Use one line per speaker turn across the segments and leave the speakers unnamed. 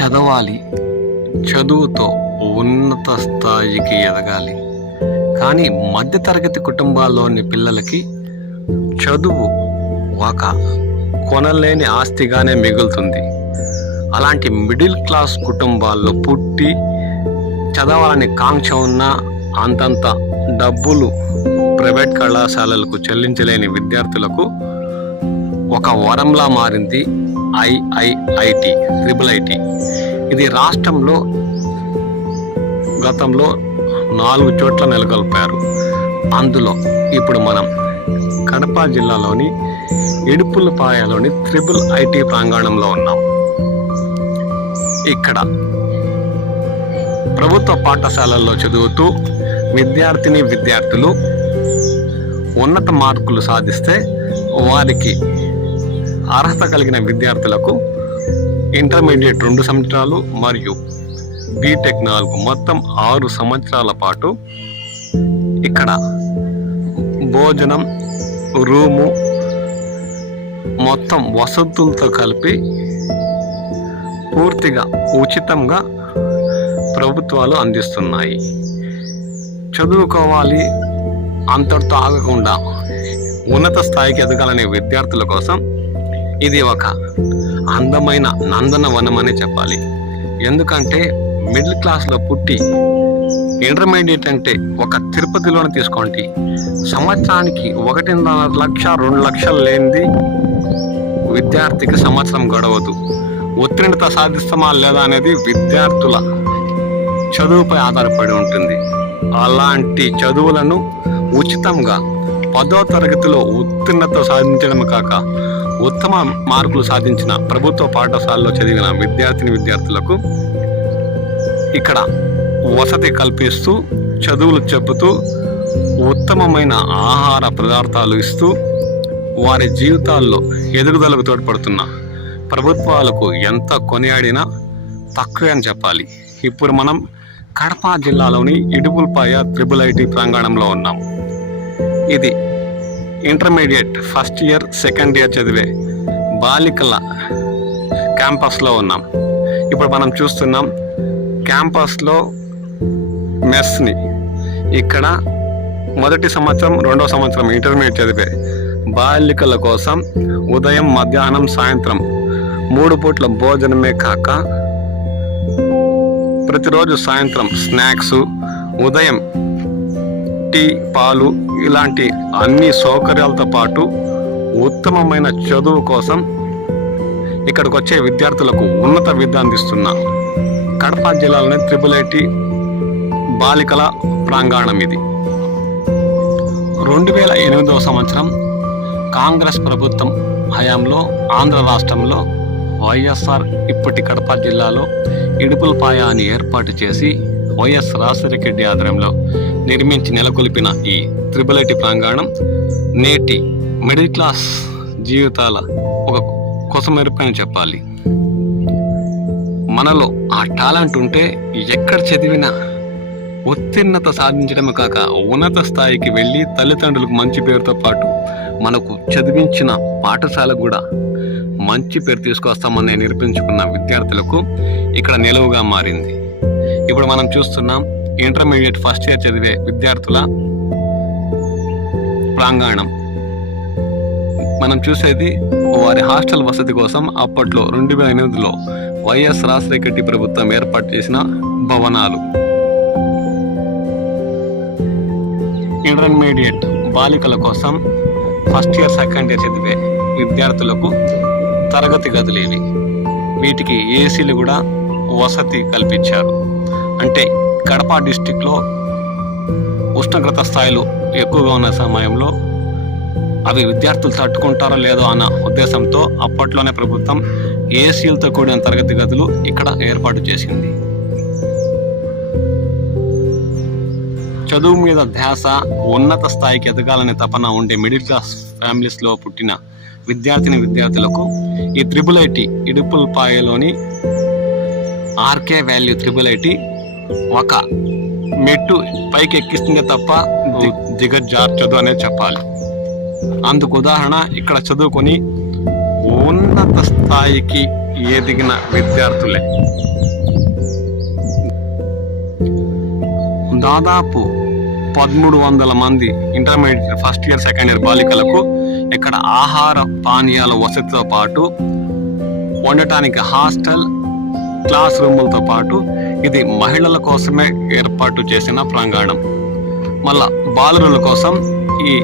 చదవాలి. చదువుతో ఉన్నత స్థాయికి ఎదగాలి. కానీ మధ్యతరగతి కుటుంబాల్లోని పిల్లలకి చదువు ఒక కొనలేని ఆస్తిగానే మిగులుతుంది. అలాంటి మిడిల్ క్లాస్ కుటుంబాల్లో పుట్టి చదవాలని కాంక్ష ఉన్న అంతంత డబ్బులు ప్రైవేట్ కళాశాలలకు చెల్లించలేని విద్యార్థులకు ఒక వరంలా మారింది ఐఐఐటి ట్రిపుల్ ఐటి ఇది రాష్ట్రంలో గతంలో నాలుగు చోట్ల నెలకొల్పారు. అందులో ఇప్పుడు మనం కడప జిల్లాలోని ఇడుపులపాయలోని త్రిబుల్ ఐటీ ప్రాంగణంలో ఉన్నాం. ఇక్కడ ప్రభుత్వ పాఠశాలల్లో చదువుతూ విద్యార్థిని విద్యార్థులు ఉన్నత మార్కులు సాధిస్తే వారికి అర్హత కలిగిన విద్యార్థులకు ఇంటర్మీడియట్ రెండు సంవత్సరాలు మరియు బీటెక్ నాలుగు మొత్తం ఆరు సంవత్సరాల పాటు ఇక్కడ భోజనం రూము మొత్తం వసతులతో కలిపి పూర్తిగా ఉచితంగా ప్రభుత్వాలు అందిస్తున్నాయి. చదువుకోవాలి అంతటితో ఆగకుండా ఉన్నత స్థాయికి ఎదగాలనే విద్యార్థుల కోసం ఇది ఒక అందమైన నందనవనం అని చెప్పాలి. ఎందుకంటే మిడిల్ క్లాస్లో పుట్టి ఇంటర్మీడియట్ అంటే ఒక తిరుపతిలోనే తీసుకోండి. సంవత్సరానికి ఒకటిన్నర లక్ష రెండు లక్షలు లేనిది విద్యార్థికి సంవత్సరం గడవదు. ఉత్తీర్ణత సాధిస్తామా లేదా అనేది విద్యార్థుల చదువుపై ఆధారపడి ఉంటుంది. అలాంటి చదువులను ఉచితంగా పదో తరగతిలో ఉత్తీర్ణత సాధించడం కాక ఉత్తమ మార్కులు సాధించిన ప్రభుత్వ పాఠశాలలో చదివిన విద్యార్థిని విద్యార్థులకు ఇక్కడ వసతి కల్పిస్తూ చదువులు చెబుతూ ఉత్తమమైన ఆహార పదార్థాలు ఇస్తూ వారి జీవితాల్లో ఎదుగుదలకు తోడ్పడుతున్న ప్రభుత్వాలకు ఎంత కొనియాడినా తక్కువే అని చెప్పాలి. ఇప్పుడు మనం కడప జిల్లాలోని ఇడుపుల్పాయ త్రిబుల్ ఐటీ ప్రాంగణంలో ఉన్నాం. ఇది intermediate first year second year చదివే బాలికల క్యాంపస్లో ఉన్నాం. ఇప్పుడు మనం చూస్తున్నాం క్యాంపస్లో మెస్ని. ఇక్కడ మొదటి సంవత్సరం రెండో సంవత్సరం ఇంటర్మీడియట్ చదివే బాలికల కోసం ఉదయం మధ్యాహ్నం సాయంత్రం మూడు పూట్ల భోజనమే కాక ప్రతిరోజు సాయంత్రం స్నాక్స్ ఉదయం టీ పాలు ఇలాంటి అన్ని సౌకర్యాలతో పాటు ఉత్తమమైన చదువు కోసం ఇక్కడికి వచ్చే విద్యార్థులకు ఉన్నత విద్య అందిస్తున్న కడప జిల్లాలోని త్రిపుల్ ఐటి బాలికల ప్రాంగణం ఇది. రెండు వేల ఎనిమిదవ సంవత్సరం కాంగ్రెస్ ప్రభుత్వం హయాంలో ఆంధ్ర రాష్ట్రంలో వైఎస్ఆర్ ఇప్పటి కడప జిల్లాలో ఇడుపులపాయ అని ఏర్పాటు చేసి వైఎస్ రాజశేఖరెడ్డి ఆధ్వర్యంలో నిర్మించి నెలకొల్పిన ఈ త్రిబుల్ ప్రాంగణం నేటి మిడిల్ క్లాస్ జీవితాల ఒక కొసమెరుపని చెప్పాలి. మనలో ఆ టాలెంట్ ఉంటే ఎక్కడ చదివినా ఉత్తీర్ణత సాధించడమే కాక ఉన్నత స్థాయికి వెళ్ళి తల్లిదండ్రులకు మంచి పేరుతో పాటు మనకు చదివించిన పాఠశాలకు కూడా మంచి పేరు తీసుకొస్తామని నిరూపించుకున్న విద్యార్థులకు ఇక్కడ నిలువుగా మారింది. ఇప్పుడు మనం చూస్తున్నాం ఇంటర్మీడియట్ ఫస్ట్ ఇయర్ చదివే విద్యార్థుల ప్రాంగణం. మనం చూసేది వారి హాస్టల్ వసతి కోసం అప్పట్లో రెండు వేల ఎనిమిదిలో వైఎస్ రాజశేఖరెడ్డి ప్రభుత్వం ఏర్పాటు చేసిన భవనాలు. ఇంటర్మీడియట్ బాలికల కోసం ఫస్ట్ ఇయర్ సెకండ్ ఇయర్ చదివే విద్యార్థులకు తరగతి గదులేవి. వీటికి ఏసీలు కూడా వసతి కల్పించారు. అంటే కడప డిస్టిక్లో ఉష్ణోగ్రత స్థాయిలు ఎక్కువగా ఉన్న సమయంలో అవి విద్యార్థులు తట్టుకుంటారో లేదో అన్న ఉద్దేశంతో అప్పట్లోనే ప్రభుత్వం ఏసీలతో కూడిన తరగతి గదులు ఇక్కడ ఏర్పాటు చేసింది. చదువు మీద ధ్యాస ఉన్నత స్థాయికి ఎదగాలనే తపన ఉండే మిడిల్ క్లాస్ ఫ్యామిలీస్లో పుట్టిన విద్యార్థిని విద్యార్థులకు ఈ త్రిబుల్ ఐటీ ఇడుపుల్పాయలోని ఆర్కే వాల్యూ త్రిబుల్ ఐటీ ఒక మెట్టు పైకి ఎక్కిస్తుంది తప్ప దిగజార్చదు అనే చెప్పాలి. అందుకు ఉదాహరణ ఇక్కడ చదువుకొని ఉన్నత స్థాయికి ఎదిగిన విద్యార్థులే. దాదాపు పదమూడు వందల మంది intermediate first year second year బాలికలకు ఇక్కడ ఆహార పానీయాల వసతితో పాటు వండటానికి హాస్టల్ క్లాస్ రూములతో పాటు ఇది మహిళల కోసమే ఏర్పాటు చేసిన ప్రాంగణం. మళ్ళా బాలురుల కోసం ఈ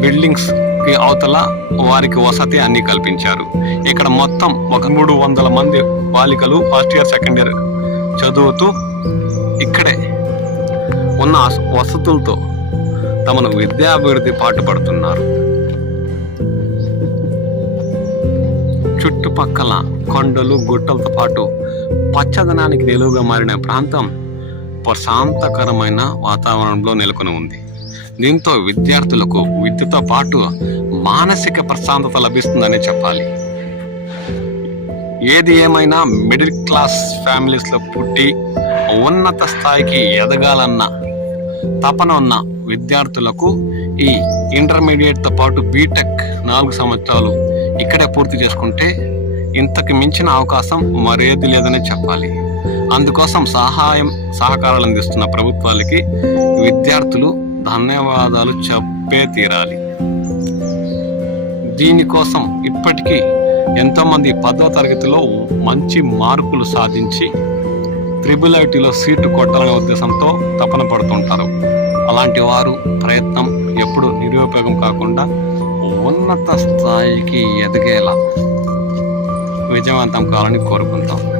బిల్డింగ్స్ ఈ అవతల వారికి వసతి అన్ని కల్పించారు. ఇక్కడ మొత్తం ఒక మూడు వందల మంది బాలికలు ఫస్ట్ ఇయర్ సెకండ్ ఇయర్ చదువుతూ ఇక్కడే ఉన్న వసతులతో తమను విద్యాభివృద్ధి పాటుపడుతున్నారు. చుట్టుపక్కల కొండలు గుట్టలతో పాటు పచ్చదనానికి నిలువుగా మారిన ప్రాంతం ప్రశాంతకరమైన వాతావరణంలో నెలకొని ఉంది. దీంతో విద్యార్థులకు విద్యతో పాటు మానసిక ప్రశాంతత లభిస్తుందనే చెప్పాలి. ఏది ఏమైనా మిడిల్ క్లాస్ ఫ్యామిలీస్లో పుట్టి ఉన్నత స్థాయికి ఎదగాలన్న తపన ఉన్న విద్యార్థులకు ఈ ఇంటర్మీడియట్తో పాటు బీటెక్ నాలుగు సంవత్సరాలు ఇక్కడే పూర్తి చేసుకుంటే ఇంతకు మించిన అవకాశం మరేది లేదని చెప్పాలి. అందుకోసం సహాయం సహకారాలు అందిస్తున్న ప్రభుత్వాలకి విద్యార్థులు ధన్యవాదాలు చెప్పే తీరాలి. దీనికోసం ఇప్పటికీ ఎంతోమంది పదో తరగతిలో మంచి మార్కులు సాధించి త్రిబుల్ ఐటీలో సీటు కొట్టాలనే ఉద్దేశంతో తపన పడుతుంటారు. అలాంటి వారు ప్రయత్నం ఎప్పుడు నిరుపయోగం కాకుండా ఉన్నత స్థాయికి ఎదిగేలా విజయవంతం కావాలని కోరుకుంటాం.